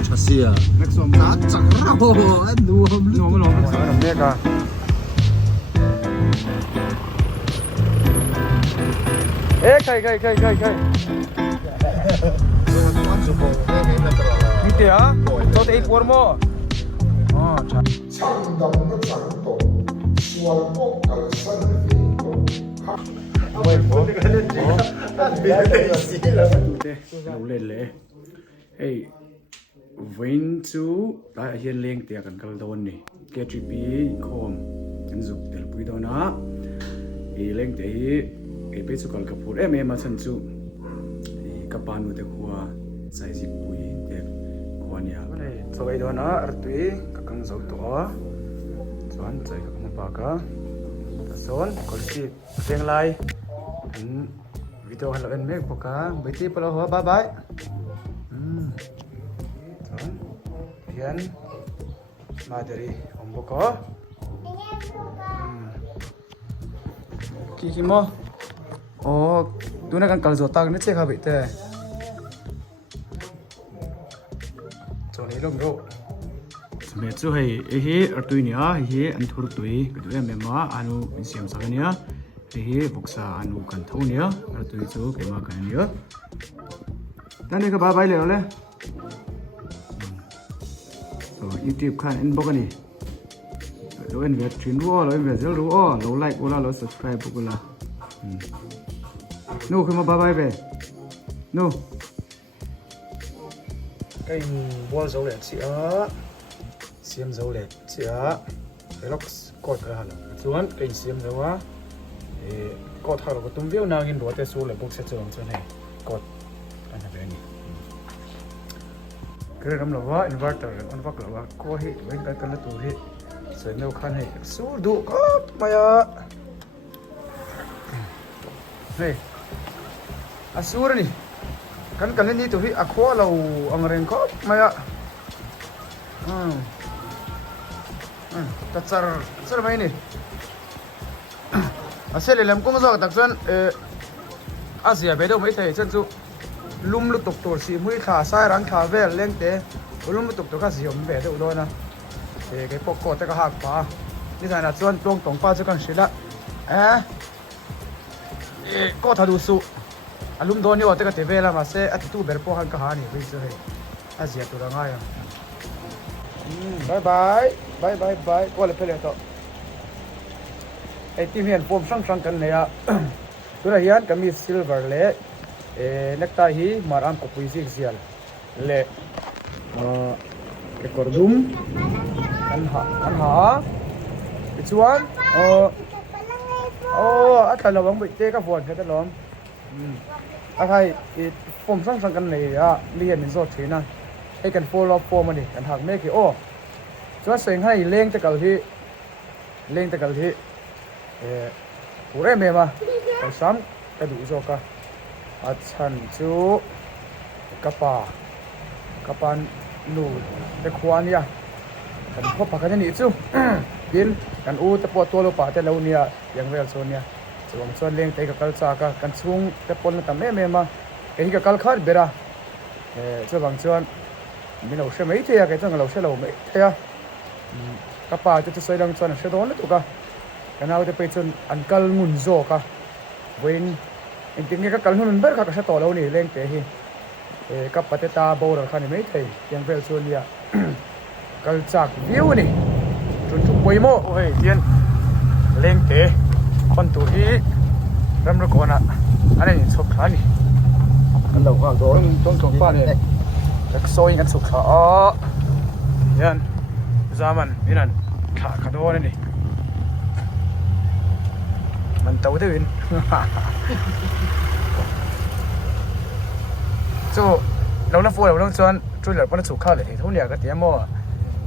khát chả xìa next one giá chẳng rau anh nuông nuông mới lòng nó làm nét à ê cây như thế á cho thấy cuốn mò lâu lên lệ hey when to tại hiện lên tiệcกันกันđồn nè cái chuyện bị khom anh giúp để bùi đó na lên thì cái bây giờ còn cái phụ em mà sẵn chú cái bàn của cái khoa sai gì bùi để khoa nhà cái này sau cái đó na ở tuy cái căng dầu to chọn chạy cái mà bạc á chọn còn gì tiếng lai video halo en make poka beti pala ho bye bye chọn hian madari omboko kikimo tuna kan kalzo tak ne che kha bite choni lom ro me chu hei hi artui nia hi an thur tui ku em ma anu siam sa nia hi boksa anu kan thau nia artui chu ke ma kan nia tani ka bye bye le le so youtube kan inbox ani lo en vet thin ro lo en vet zel ro lo like ola lo subscribe ola no kuma bye bye be no cái bol dấu lệ chị á xiêm dấu lệ chị á cái lóc cột cái hả chuan cái xiêm dấu á cột hả có tôm viêu nào hình đồ thế số lệ bốc sẽ trường cho này cột anh này này cái làm là vợ inverter anh vợ là vợ có hết bên cái là tủ hết rồi nếu khăn hết số đủ có mày à này à số rồi kan ni tu hi akho lo ang reng ko maya ta char mai ni asele lam kong zo tak chan asia be do mai thai chan chu lum lu tok tor si mui kha sai rang kha vel leng te lum lu tok to ka si hom be do do na cái pok ko ta ka hak pa ni sa na chuan tong tong pa chu kan sila ko tha du su alum doni wa teka tevela ma se at tu berpo han kahani be se azia tu ranga ya bye bye ko le pele to ai tim hian pom sang kan ne ya tu ra hian kami silver le nekta hi maram ko puisi sial le ke kordum an ha chuan atla lawang be te ka phone ka lom aiผมสั่งกันเลยเรียนในโซนนะให้กันโฟล์ฟอร์มันนี่กันหักไม่กี่จะว่าเสียงให้เล่งตะกัลที่ผู้เล่นเมมาไปซ้ำกระดูกโจกะอัดชันจูกระปานนูเด็กควานเนี่ยกันพบปะกันนี่จูกินกันตะปวดตัวเราป่าแต่เราเนี่ยยังเวลโซนเนี่ยส่วนเลี้ยงเตะกับกัลซากกันซุงแต่ปนแต่แม่มาไอ้กับกัลคาร์เบร่าส่วนบางส่วนมีเราเชื่อไม่เที่ยกันจังเราเชื่อเราไม่เที่ยกับป่าจะใส่ดังส่วนเชื่อโดนแล้วถูกกันเอาจะไปจนอันกัลมุนโจกะเว้นจริงๆกับกัลมุนเบอร์กับเชื่อต่อเรานี่เลี้ยงเตะฮีกับปฏิตาโบราณขันไม่เที่ยยังเวลส่วนเนี่ยกัลจากวิวนี่จนทุกใบโม่โอ้ยเทียนเลี้ยงเตะคนตัวที่รำลึกก่อนอันนี้สุขานี่อันเราก็โดนสองป้าเนี่ยแต่โซ่ยังกันสุขายันจามันนี่นั่นขาโดนนี่มันเต่าได้ยินจู่เราหน้าฟูเราต้องชวนช่วยเหลือคนสุขาเลยทุกอย่างก็เตรียมมั่ว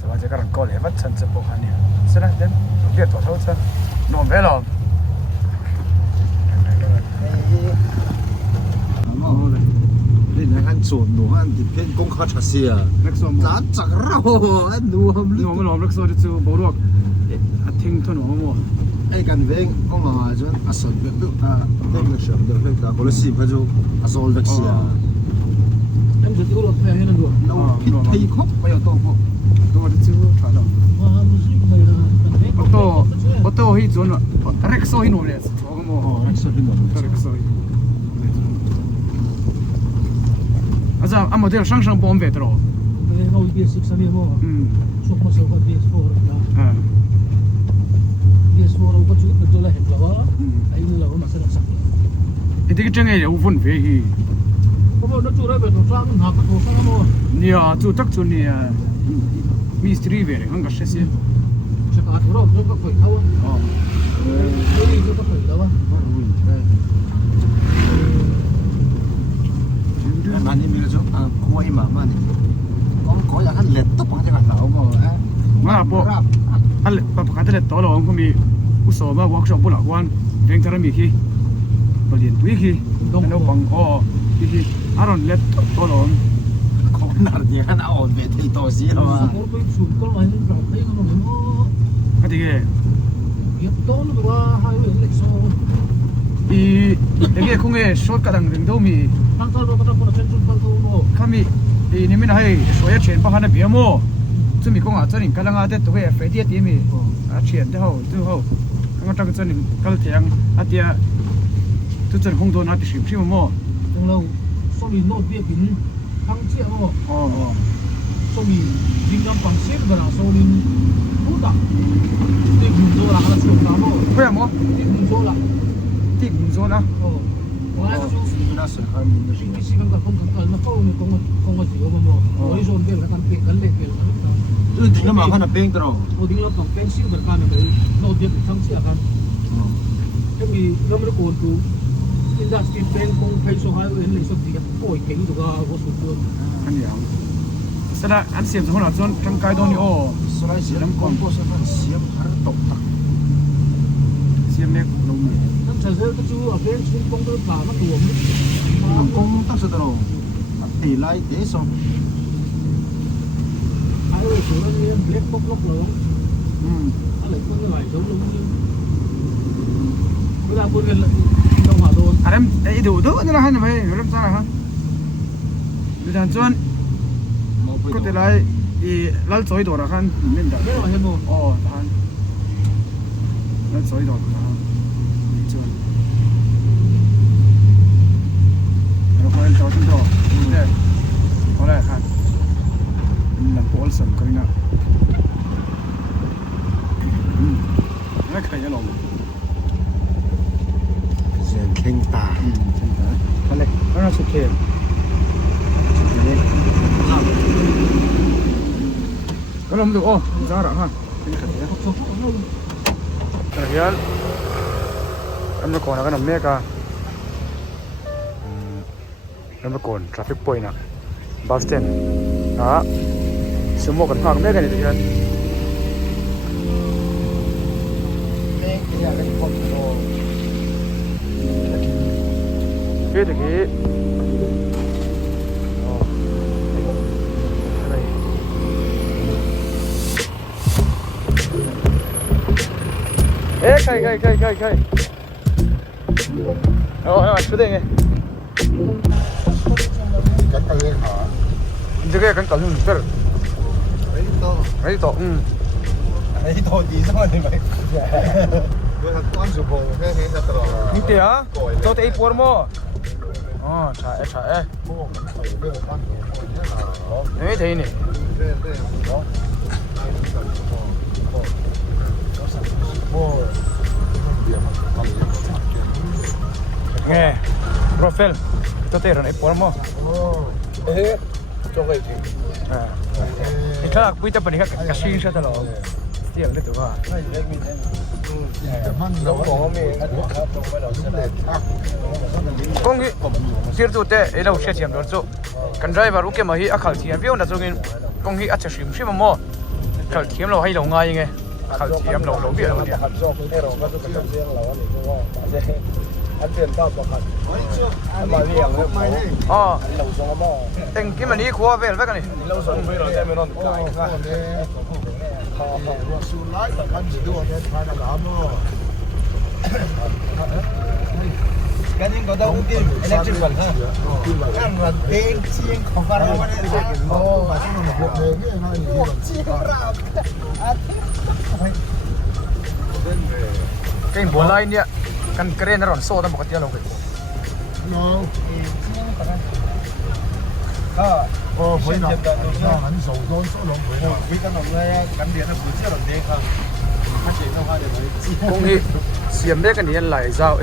สมาชิกกันก่อนเลยว่าฉันจะบอกอันนี้ใช่ไหมเดี๋ยวเรียกตัวเท่าฉันนอนไม่หรอกนี่นะกันส่วนหนูอันที่เป็นกงข้าชาเสียจ้าจักเราอันหนูไม่หลอมรักโซ่จู่บรวกทิ้งทุนหัวมัวไอ้กันเวงก็มาจนอาสนแบบเด็กเล็กเฉยเด็กเล็กตาคนละสิบก็จะอาสนเล็กเสียอัน จะดูรถแพงให้นั่นด้วย เราตีครบไปเอาตัวพวก ตัวจะซื้อถอยหลัง ว่ามันสิไม่ละ ออโต้ให้จวนว่าเร็กโซ่ให้หนูเลยโอ้โห อ๋อสุดที่หนุ่ม เร็กโซ่อาจารย์อ่ะโมเดลช่างบอมเวทหรอ เอา BS6 นี่มั้งช่วงมาสอบ BS4 นะ BS4 เราก็จุดตัวละเห็นแล้วว่าไอ้นี่เรามาสนับสนุน ไอ้ที่จังไงเดี๋ยววุ่นเวฮี เพราะว่าเราจุดได้เป็นตัวสร้างหนักตัวสร้างมั้ง เนี่ยจุดตักจุดเนี่ยมีสตรีเวรฮังกัสเสีย จะขาดเราเราก็คุยเขาอ๋อนี่เราก็คุยแล้วว่า อันนี้มีกระจกคุยมาบ้านนี่ก็อยากให้เล็ดตุ๊บมาจากไหนเราก็มาปะอันปะปะกันแต่ตัวเราก็มีอุตสาหมาเวิร์กช็อปบุหรี่วันเร่งทำมีขี้บริเวณตุยขี้แล้วบังอ๋อขี้อารมณ์เล็ดตัวเราคนน่าจะยังน่าอ่อนเวทีโตสิเราสกุลไปสูงก็ไม่เราไปกันหมดมั้ง ก็ที่เก็บต้นหรือว่าให้เล็กโซ่อีเด็กคงช็อตกระดังเร่งตัวมี บางครั้งเราก็ต้องคนเช่นชนบางคนโม่ข้ามีอีนี่ไม่ได้ช่วยเชียนป้าฮันเบียโม่จะมีคงอาจจะนี่กำลังอาจจะตัวเฟรดี้ที่มีเชียนเท่าก็ตั้งใจนี่ก็เทียงอาเดียทุกคนคงโดนอาติชิมชิมโม่ดังเราสมีโน้ตเบี้ยบินทั้งเชี่ยวโม่สมียิงกำปังเสียบนะสมีรู้ดักที่หุ่นโซ่ละก็ช่วยตามโม่เพื่อโม่ที่หุ่นโซ่ละโอ้ว่าก็ช่วยมีน่าสนใจมีน่าสนใจ สิ่งกับคนกันนะเขาเนี่ยคงมาเสียมาโม่โอ้ยโซนเบี้ยกันเป็นกันเล็กเบี้ยถึงแล้วมาขนาดเป้งตลอดโอ้ดิ้งเราต้องเป็นสิ่งแบบการเนี่ยโน้ตเบี้ยทั้งเชี่ยกันจะมีเราไม่ได้โกนกูอินดัสทรีเป็นคงใครส่งให้เห็นเลยสักทีก็โอ้ยเก่งตัวก็ว่าสุดยอดอันนี้สระอันเสียบสมรจนจังไกโดนี่โอ้สไลด์เสียน้ำก้อนก็สามารถเสียบหาตกตักเสียบเนี่ยลงนั่นจะเจอก็จู่อ่ะเป็นชิ้นกงตัวป่ามันหลวมกงตั้งสุดตลอดตีไล่เตะส่งไอ้เรื่องนั้นเนี่ยเล็กปกลกเลยอะไรก็ไม่ไหวเดี๋ยวลงเวลาพูดกันต้องหาโดนอันนั้นไอ้ดูนี่ละฮะนี่ไม่เริ่มสร้างฮะดูทางจวนก็แต่ไรอีลัลซอยตัวละคันนี่ด่าไม่ไหวเห็นมั้งอ๋อทางลัลซอยตัวละคันจวนเราคนเจ้าทิ้งตัวเนี่ยอะไรครับนั่นพอลสันกันนะไม่เคยจะลงเสียงเข่งตาอะไรนั่นสุดเข็มก็ลองดูโอ้จ้าหรอฮะเป็นขัดเนี่ยแต่เดี๋ยวอันนั้นก่อนนะกันนะเมกาอันนั้นก่อนทราฟิกพอยต์นะบัสเทนสมมติกันมากเมกาเนี่ยเดี๋ยวเฮ้ยตะกี้ใครโอ้ยมาช่วยได้ไงกันกันเลยหา这个跟搞成这儿，没到，ไอ้ตัวดีสักวันหนึ่งไหมเมื่อตอนสุพงแค่นี้จะตลอด你对啊，到这一波了么？哦，查没得呢。ไงโปรไฟล์ตัวเตะอะไรปวดมั้งจงไว้จริงนี่ถ้าคุยจะเป็นแค่กระชิงใช่ไหมล่ะเสียงได้ตัวว่าเราบอกว่ามีกงกี้เสียตัวเตะเราเชื่อเสียงตัวจุกันใจว่ารู้แค่มาฮีอาขาเทียมเบี้ยวนะจุกินกงกี้อาจจะชิมมั้งขาเทียมเราให้เราง่ายยังไงขาเทียมเราเบี้ยวเราเนี่ยอันเตียนก็ประกันมาเรียงเลยอ๋อเราส่งมาเต็งกินมันนี้ครัวเวลไปกันนี่เราส่งไปเราได้ไม่นอนกายข้าวเนี่ยข้าวว่าสูไล่แต่กันดูเนี่ยทานน้ำเนาะ cái những có đâu cái electric bật ha ăn là tiếng chiên không phải đâu đấy ô mà chúng mình buộc về cái này buộc chiên ra cái bộ line này kan keren ron so ta bakatya lo ko no à phải là很熟都收拢回来回跟我们赶点的不接了点看他写的话就会 kung hi siam de kan hian lai zau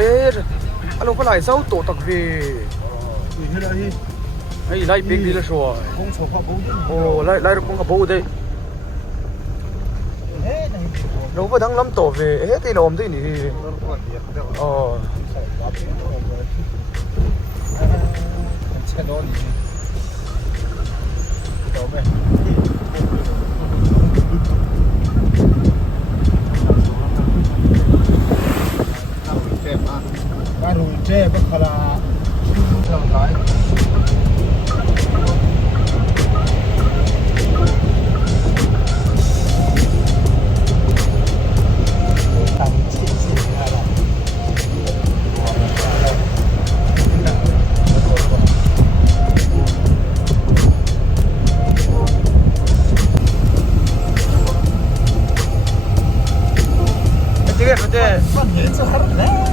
alo ko lai zau to tak ve你那里 ai lai big đi là so 工厂发包的 o lai kung ka bo de no ba dang lam to ve he ti lom de ni o xe đó thì đâu vậy ba rồi chơi bất khả là không phải 어때? 얘도 하는데.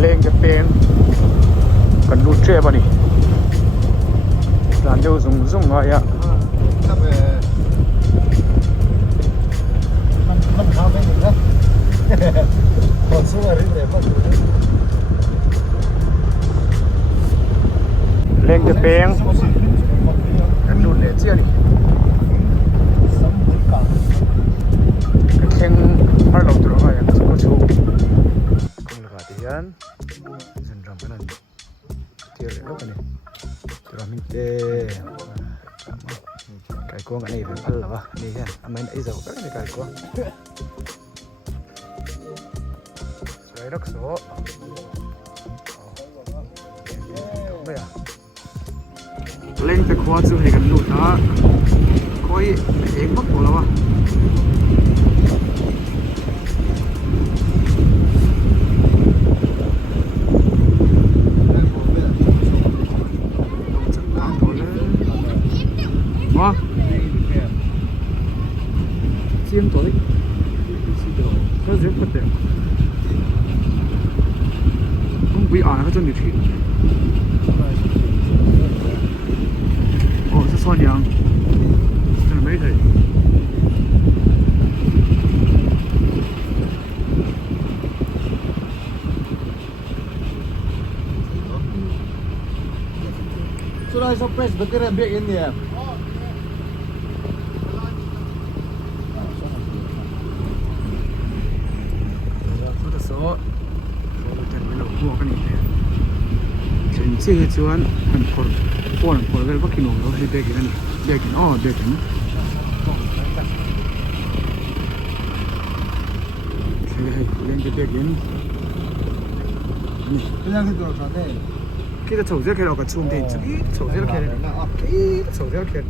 lên cái pen cần đút tre vào đi làm cho dùng rồi ạ lên cái pen cần đút để chia đi cái khen phải lâu từ rồi ạ có chú không là cái tiền dân trong cái này tiền để lúc này từ mình tê cái con cái này phải phân là ba này ha anh ấy nãy giờ các cái con xoay đất số bây giờ lên tới khoa chưa hề gần nút đó coi em mất của nó ba Wow. Chiên tối. Nó dễ phát đẹp. Không bị ảo nó chân đi thịt. Ồ, rất xoan nhàng. Đây là mấy thầy. Should I suppress the current big in there? số chân cái lỗ mua cái này chân chia chuan mình phổi cái bắc kinh nó hay bê cái này bê cái hay lên cái bê cái 그냥 그거 전에 cái chậu dưa cái đó cả chuông tiền chứ chậu dưa cái chậu dưa cái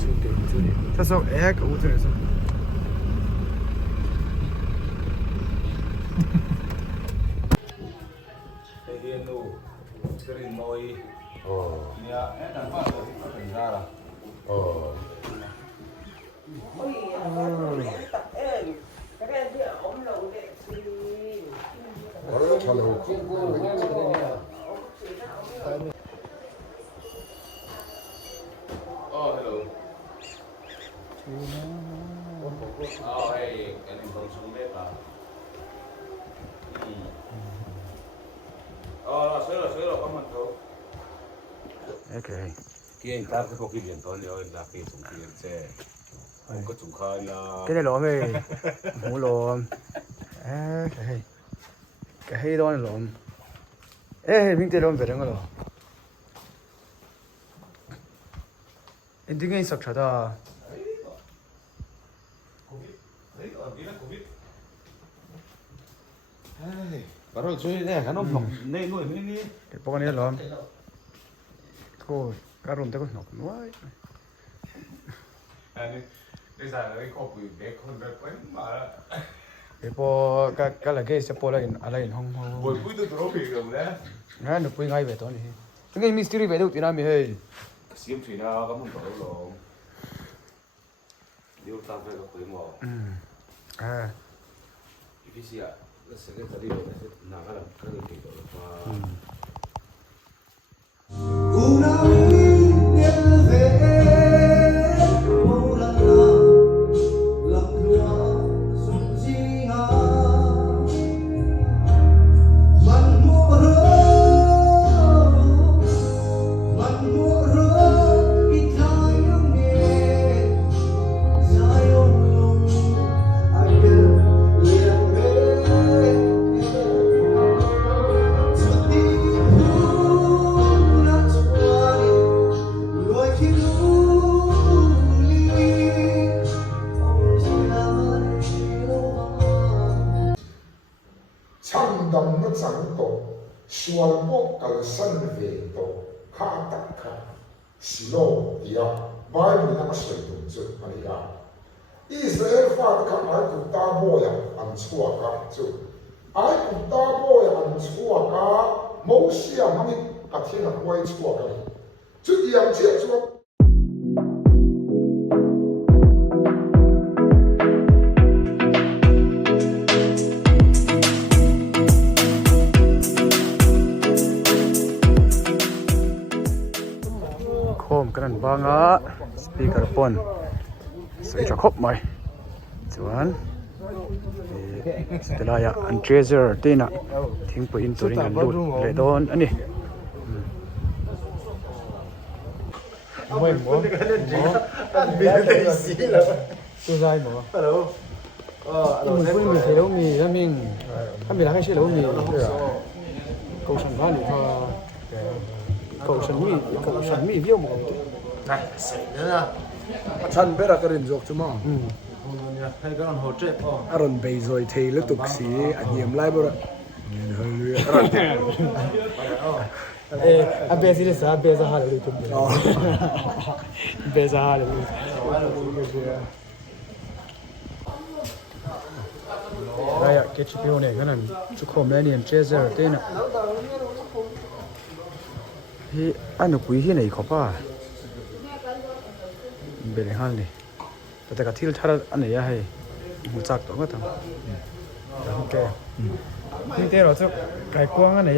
chuông tiền ta sao cái ô tô này sao Okay. Kia entar ke poki bien to leo la ke sum kia se. có chủ khai là cái này lộn ơi hủ lộn cái hay đó lộn mình tên lộn về đó lộn anh tiếng anh sắp trở đó 바로 저희 내 가는 놈 내 누에 매니 cái bông này lộn cô cá rôm tới con nọc nuôi 아니 내가 이거 그 매콘 몇 번마 cái bò cái là cái sẽ bò lại lại không không 뭘 뿌이도 들어오게 그러네 nó được quay ngay về tối này tiếng anh mystery về đâu thì làm gì hết 지금 뒤나 가면 더 올라 이거 다 배가 거의 뭐 à 이기시야 세계다리로 나가라 그런 게 있어 참담 못 장도 수월복 갈선 외도 하닥하 시로 디야 바이블이나水동주 아니야 이스라엘 파드카 아이쿠 따보야 안 추와가 주 아이쿠 따보야 안 추와가 모시야 마미 아티나 와이 추와가 주 이양지야 추와 hôm cái này băng á speaker phone sẽ cho khóc mày chuẩn cái này anh treasure tên à thiên bùi in tụi anh lụt lệ đón anh đi mình muốn tôi dai mà mình quên thấy đâu mình là cái gì đâu mình câu sản phẩm thì cậu sản mỹ viêu một này nữa chân bé là cái rừng ruột chứ mà hay cái con hồ trệ aron bay rồi thì lúc tục xí anh nhiễm lại bữa anh bé gì sao bé sao hả được chung bé sao hả được đây cái chip này cái này chụp khom này niệm treasure tên à thì anh nó quý này khó pa về lại hal nàyแต่ก็ที่ท่าอันนี้ให้หูจักตัวก็ทำโอเคนี่เดี๋ยวเราจะไก่กวางอันนี้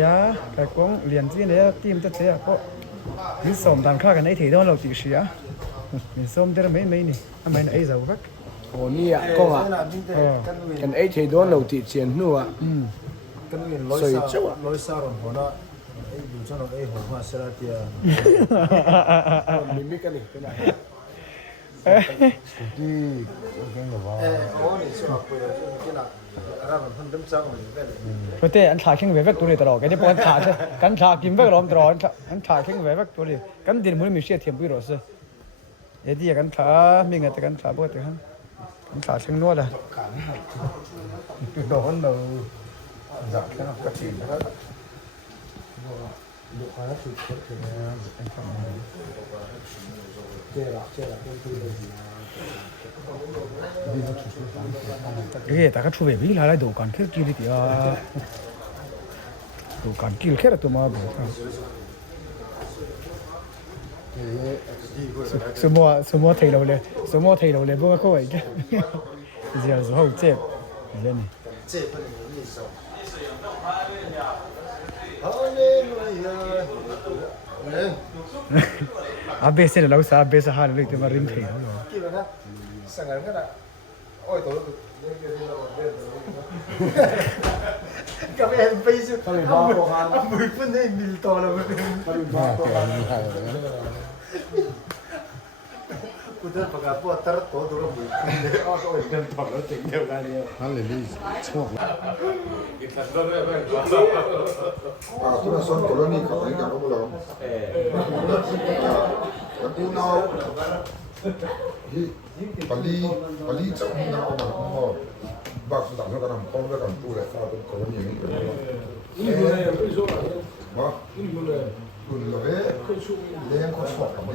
ไก่กวางเหรียญที่นี้ทีมจะเสียเพราะมีสมดันค่ากันไอ้ที่ต้องเราตีเสียมีสมเดี๋ยวไม่นี่ทำไมไอ้เจ้าพัก hồ ni à con à cái ấy thì đó đầu thị tiền nữa cái này lối sao rồi nó ấy dù cho nó ấy hồ hoa sẽ ra tiền mình biết cái này đi cái người vào ô này sao quay cái nào ra mình phân đâm sao mình về rồi thế anh thả khinh về vếtตัวนี้ตลอดcáiนี้พอanh thảกันthảกินvếtล้อมตลอดanh thả khinh về vếtตัวนี้กันดินมันมีเสียเทียมไปหรอสิเดี๋ยวที่กันthảมีเงินแต่กันthảบ่แต่กันthảชิงนวดอ่ะ đồ ăn đồ giảm cái nào cắt chìm hết độ khá là chụp thì anh không chơi là cái thứ gì 예, 다가 추베 빌라라 도간 그 길이야. 도간 길 캐라 또 뭐. 스모 테이로래. 스모 테이로래 뭐가 거기 이게. 이제 저 호제. 이제니. 아베스를 나오사 아베스 하를 이렇게 말인 테이로. 상한 거다. ôi tôi các em bây giờ 10 phân đây mil to là กูจะประกาศว่าตระโตตัวระบุอ้อก็เป็นกันต่อแล้วจริงเดียวกันเนี่ย นั่นเลยนี่ช่วง อีกสักตัวด้วยไหม tu na son koloni ka ni ka ko lo ka tu na hi pali chau na o ma mo ba su dang ka nam kom ka tu le fa tu koloni ni ba kun lo e le ko so ka me